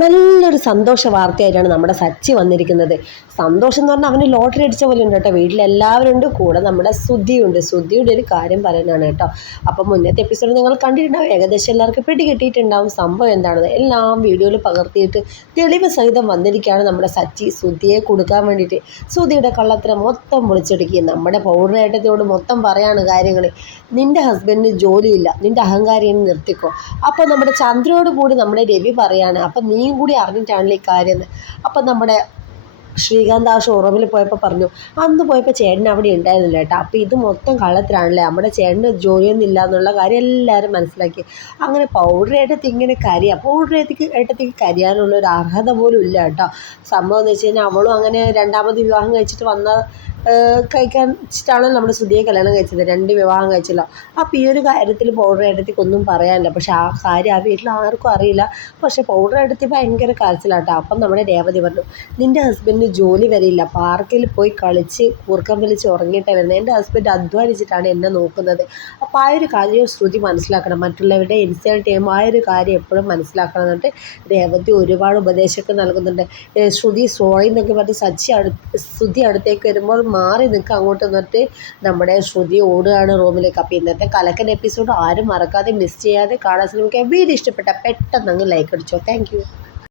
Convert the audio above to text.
നല്ലൊരു സന്തോഷ വാർത്തയായിട്ടാണ് നമ്മുടെ സച്ചി വന്നിരിക്കുന്നത്. സന്തോഷം എന്ന് പറഞ്ഞാൽ അവന് ലോട്ടറി അടിച്ച പോലെ ഉണ്ട് കേട്ടോ. വീട്ടിലെല്ലാവരും ഉണ്ട്. കൂടെ നമ്മുടെ ശ്രുതിയുണ്ട് ശ്രുതിയുടെ ഒരു കാര്യം പറയാനാണ് കേട്ടോ. അപ്പം മുന്നത്തെ എപ്പിസോഡ് നിങ്ങൾ കണ്ടിട്ടുണ്ടാവും. ഏകദേശം എല്ലാവർക്കും പിടി കിട്ടിയിട്ടുണ്ടാവും. സംഭവം എന്താണെന്ന് എല്ലാം വീഡിയോയിൽ പകർത്തിയിട്ട് തെളിവ് സഹിതം വന്നിരിക്കുകയാണ് നമ്മുടെ സച്ചി സുധിയെ കൊടുക്കാൻ വേണ്ടിയിട്ട്. സുധിയുടെ കള്ളത്തരം മൊത്തം പൊളിച്ചെടുക്കുക നമ്മുടെ പൗർണേട്ടത്തോട് മൊത്തം പറയാണ് കാര്യങ്ങൾ. നിന്റെ ഹസ്ബൻഡിന് ജോലിയില്ല. നിന്റെ അഹങ്കാരിയെ നിർത്തിക്കോ. അപ്പോൾ നമ്മുടെ ചന്ദ്രയോട് കൂടി നമ്മുടെ രവി പറയാണ്. അപ്പം നീയും കൂടി അറിഞ്ഞിട്ടാണല്ലോ ഈ കാര്യം അപ്പം നമ്മുടെ ശ്രീകാന്ത് ആ ഷോറൂമിൽ പോയപ്പോൾ പറഞ്ഞു അന്ന് പോയപ്പോൾ ചേട്ടൻ അവിടെ ഉണ്ടായിരുന്നില്ല കേട്ടോ അപ്പോൾ ഇത് മൊത്തം കള്ളത്തിലാണല്ലേ. നമ്മുടെ ചേട്ടന് ജോലിയൊന്നും ഇല്ല എന്നുള്ള കാര്യം എല്ലാവരും മനസ്സിലാക്കി. അങ്ങനെ പൗഡർ ഏട്ടത്തി ഇങ്ങനെ കരിയാ. പൗഡർ ഏട്ടത്തിക്ക് ഏട്ടത്തിക്ക് കരിയാനുള്ള ഒരു അർഹത പോലും ഇല്ല കേട്ടോ സംഭവം എന്ന് വെച്ച് കഴിഞ്ഞാൽ അവളും അങ്ങനെ രണ്ടാമത് വിവാഹം കഴിച്ചിട്ട് വന്ന കഴിക്കാൻ വെച്ചിട്ടാണല്ലോ നമ്മുടെ ശ്രുതിയെ കല്യാണം കഴിച്ചത്. രണ്ട് വിവാഹം കഴിച്ചല്ലോ. അപ്പോൾ ഈ ഒരു കാര്യത്തിൽ പൗഡർ ഏട്ടത്തിക്ക് ഒന്നും പറയാനില്ല. പക്ഷെ ആ കാര്യം ആ വീട്ടിൽ ആർക്കും അറിയില്ല. പക്ഷെ പൗഡർ എടുത്തി ഭയങ്കര കരച്ചിലാട്ടോ. അപ്പം നമ്മുടെ രേവതി പറഞ്ഞു നിന്റെ ഹസ്ബൻഡിന് ജോലി വരെയില്ല പാർക്കിൽ പോയി കളിച്ച് കൂർക്കം വലിച്ച് ഉറങ്ങിയിട്ടേ വരുന്നത് എന്റെ ഹസ്ബൻഡ് അധ്വാനിച്ചിട്ടാണ് എന്നെ നോക്കുന്നത്. അപ്പോൾ ആ ഒരു കാര്യം ശ്രുതി മനസ്സിലാക്കണം. മറ്റുള്ളവരുടെ ഇൻസൾട്ട് ചെയ്യുമ്പോൾ ആ ഒരു കാര്യം എപ്പോഴും മനസ്സിലാക്കണം എന്നിട്ട് രേവതി ഒരുപാട് ഉപദേശമൊക്കെ നൽകുന്നുണ്ട്. ശ്രുതി സോറി എന്നൊക്കെ പറഞ്ഞ് സച്ചി അടു ശ്രുതി അടുത്തേക്ക് വരുമ്പോൾ മാറി നിൽക്കുക അങ്ങോട്ട് നിർത്തി നമ്മുടെ ശ്രുതി ഓടുകയാണ് റൂമിലേക്ക്. അപ്പോൾ ഇന്നത്തെ കലക്കൻ എപ്പിസോഡ് ആരും മറക്കാതെ മിസ് ചെയ്യാതെ കാണാൻ ശ്രമിക്കുക. വീഡിയോ ഇഷ്ടപ്പെട്ട പെട്ടെന്ന് അങ്ങ് ലൈക്ക് അടിച്ചോ. താങ്ക്